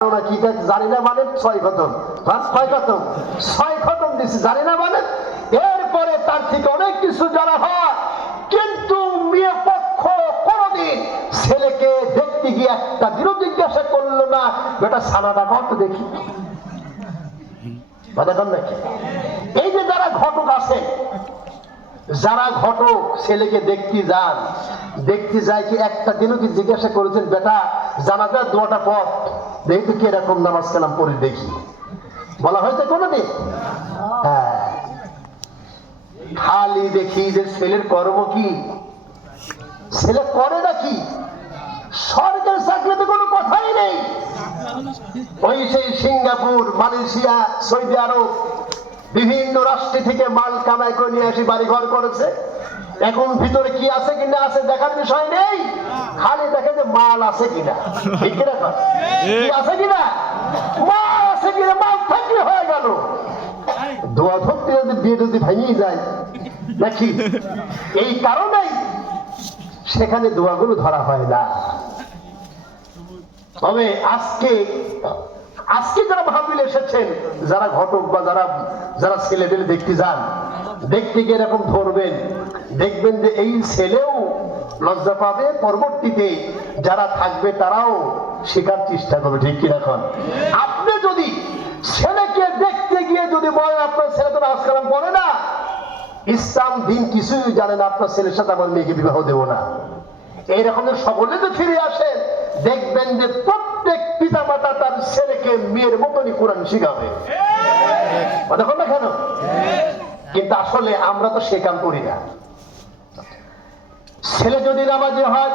কি জানি না মানে 6 খতম, 6 খতম, 6 খতম দিছি জানি না মানে। এরপরে তার থেকে অনেক কিছু জানা হয়, কিন্তু মেয়ে পক্ষ কোনদিন ছেলেকে দেখতে গিয়ে একটা দিনও জিজ্ঞাসা করলো না, বেটা সানাটা কত দেখি। নাকি এই যে যারা ঘটক আছে, যারা ঘটক ছেলেকে দেখতে যান, দেখতে যায় কি একটা দিনও কি জিজ্ঞাসা করেছেন, বেটা জানাজার দোয়াটা পড় দেখি তো কিরকম নামাজ কালাম পড়ি দেখি, বলা হয়েছে কোনদিন? হ্যাঁ, খালি দেখি যে ছেলের কর্ম কি, ছেলে করে নাকি। সরকারি চাকরিতে কোনো কথাই নেই। ওই সেই সিঙ্গাপুর, মালয়েশিয়া, সৌদি আরব বিভিন্ন রাষ্ট্র থেকে মাল কামাই করে নিয়ে আসি বাড়ি ঘর করেছে। এখন ভিতরে কি আছে কিনা আছে দেখার বিষয় নেই, খালি দেখে যে মাল আছে কিনা। ঠিক কিনা? কি আছে কিনা, মাল আছে কিনা, মাল থাকলে হয়ে গেল। দোয়া ধরতে যদি বিয়ে যদি ভেঙে যায় নাকি, এই কারণেই সেখানে দোয়াগুলো ধরা হয় না। তবে আজকে যারা মাহফিলে এসেছেন, যারা ঘটক বা যারা ছেলে পেলে দেখতে যান, দেখতে গিয়ে এরকম ধরবেন, দেখবেন যে এই ছেলেও লজ্জা পাবে, পরবর্তীতে যারা থাকবে তারাও শেখার চেষ্টা করবে। ঠিক কিনা? এখন আপনি যদি ছেলেকে দেখতে গিয়ে যদি বলেন আপনার ছেলে তো নামাজ কালাম পড়ে না, ইসলাম দিন কিছুই জানে না, আপনার ছেলের সাথে আমার মেয়েকে বিবাহ দেব না, এইরকম সকলে তো ফিরে আসেন, দেখবেন যে প্রত্যেক পিতা মাতা তার ছেলেকে মেয়ের মতনই কোরআন শিখাবে। দেখুন না কেন? কিন্তু আসলে আমরা তো সে কাম করি না। ছেলে যদি নামাজি হয়